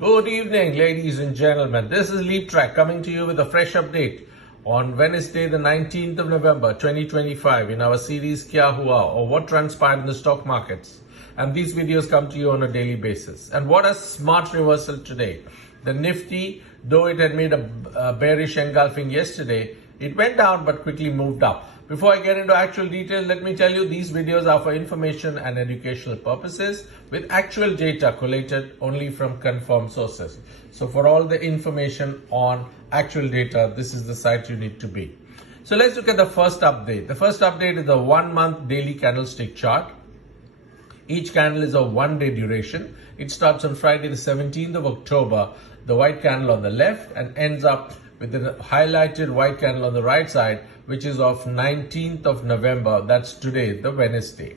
Good evening, ladies and gentlemen. This is LEAPTRAC coming to you with a fresh update on Wednesday, the 19th of November, 2025 in our series Kya Hua, or what transpired in the stock markets. And these videos come to you on a daily basis. And what a smart reversal today. The NIFTY, though it had made a bearish engulfing yesterday, it went down but quickly moved up. Before I get into actual details, let me tell you these videos are for information and educational purposes with actual data collated only from confirmed sources. So for all the information on actual data, this is the site you need to be. So let's look at the first update. The first update is the 1 month daily candlestick chart. Each candle is of 1 day duration. It starts on Friday the 17th of October, the white candle on the left, and ends up with the highlighted white candle on the right side, which is of 19th of November. That's today, the Wednesday.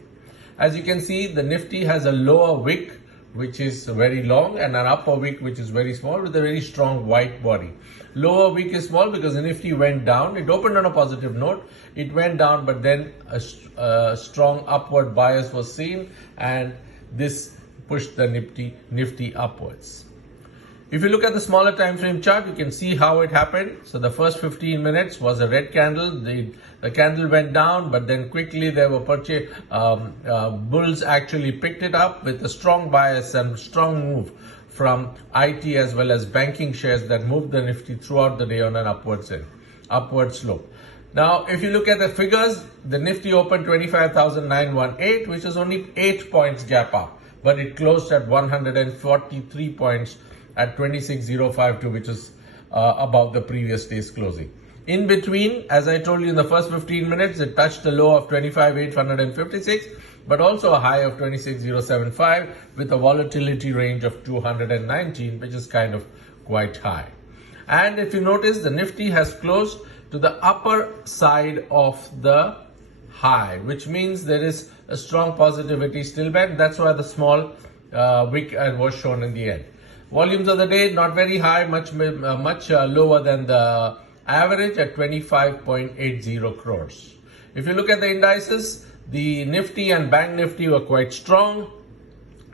As you can see, the Nifty has a lower wick, which is very long, and an upper wick, which is very small, with a very strong white body. Lower wick is small because the Nifty went down. It opened on a positive note. It went down, but then a strong upward bias was seen, and this pushed the Nifty upwards. If you look at the smaller time frame chart, you can see how it happened. So the first 15 minutes was a red candle. The candle went down, but then quickly there were bulls actually picked it up with a strong bias and strong move from IT as well as banking shares that moved the Nifty throughout the day on an upward slope. Now, if you look at the figures, the Nifty opened 25,918, which is only 8 points gap up, but it closed at 143 points at 26,052, which is above the previous day's closing. In between, as I told you in the first 15 minutes, it touched a low of 25,856, but also a high of 26,075 with a volatility range of 219, which is kind of quite high. And if you notice, the Nifty has closed to the upper side of the high, which means there is a strong positivity still back. That's why the small wick was shown in the end. Volumes of the day not very high, much lower than the average at 25.80 crores. If you look at the indices, the Nifty and Bank Nifty were quite strong.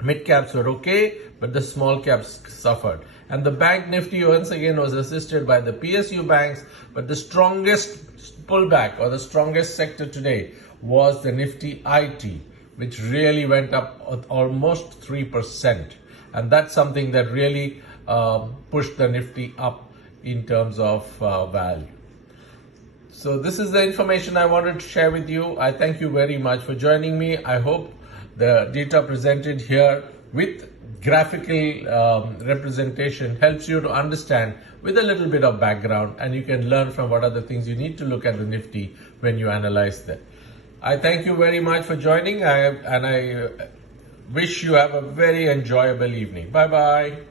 Mid caps were okay, but the small caps suffered. And the Bank Nifty once again was assisted by the PSU banks, but the strongest pullback or the strongest sector today was the Nifty IT, which really went up almost 3%. And that's something that really pushed the Nifty up in terms of value. So this is the information I wanted to share with you. I thank you very much for joining me. I hope the data presented here with graphical representation helps you to understand with a little bit of background, and you can learn from what are the things you need to look at the Nifty when you analyze that. I thank you very much for joining, and I wish you have a very enjoyable evening. Bye-bye.